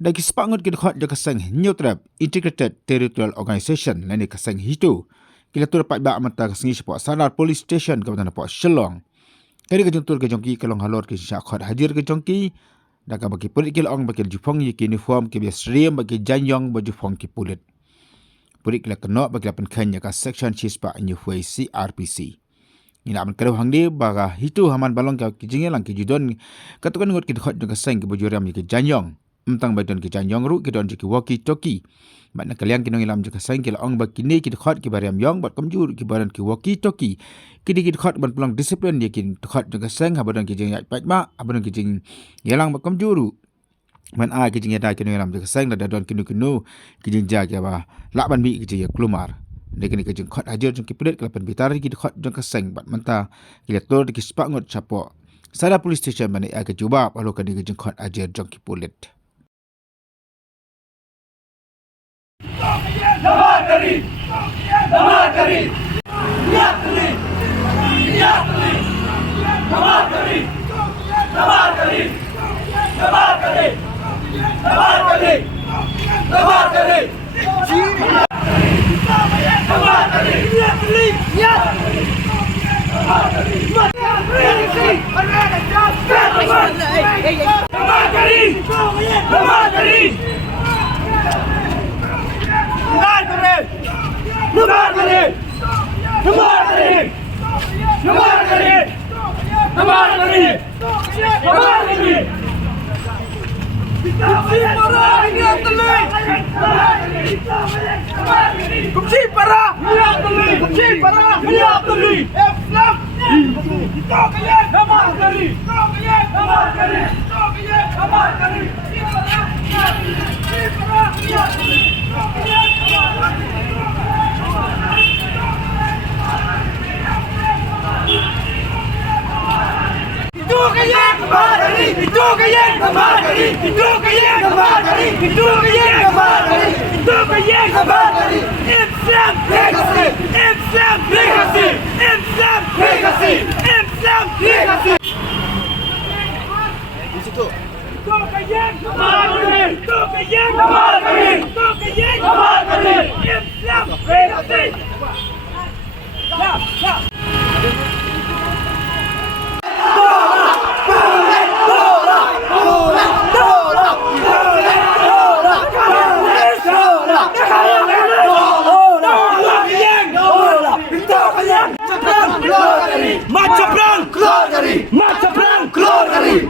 Dagi sepangut kita khot jaka sang Neutral Integrated Territorial Organization lain ka sang hitu. Kita tu dapat ba amata ka sangi sepak Sadar Police Station ka tanah Pok Shillong. Kali ka juntur ka jongki kalong halor ke syak khot hadir ke jongki. Daka bagi pulit ke long bagi jupong ye uniform ke bias riem bagi janyong baju jupong ke pulit. Pulit kila kena bagi lapan kanya ka section chispa nyuhui CRPC. Ina aman kalau hang dia baga hitu haman balong ka kijinge lang ke judon katukan ngot kita khot jaka sang ke baju riem ke janyong. Mentang badan ke janyong ru ke don ke walkie talkie. Makna kalian kinong ilam jaka sang ke laong bagi ni kita khot ke bariam yong bat kamjur ke badan ke walkie talkie. Kini kita khot ban pulang disiplin dia kin khot jaka sang habadan ke jing pat ma habadan ke jing yalang bat kamjuru. Man a ke jing ada kinong ilam jaka sang da don kinu ke jing ja ke ba lakban mi ke jing klumar. Dekini ke jing khot hajar jong ke pedet kelapan bitar kita khot jaka sang bat menta kita tor ke spak ngot chapo. Sada police station bani a ke jubab alo ke jing khot hajar jong ke pulit. Damar kari, damar kari, niat kari, niat kari, damar kari, damar kari, damar kari, damar kari, damar kari, damar kari, niat kari, niat kari, damar kari, damar kari, damar kari. Namar kare! Namar kare! Namar kare! Namar kare! Namar kare! Namar kare! Kumsi para! Kumsi para! Islam! Kita kaya! Namar kare! Namar kare! Namar kare! Itu kaya gambar hari, itu kaya gambar hari, itu kaya gambar hari, itu kaya gambar hari, itu kaya gambar hari. Islam legacy, Islam legacy, Islam legacy, Islam legacy. Di situ. Itu kaya gambar hari, itu kaya gambar hari, itu kaya gambar hari. Islam legacy. Ya. Macam perang keluar dari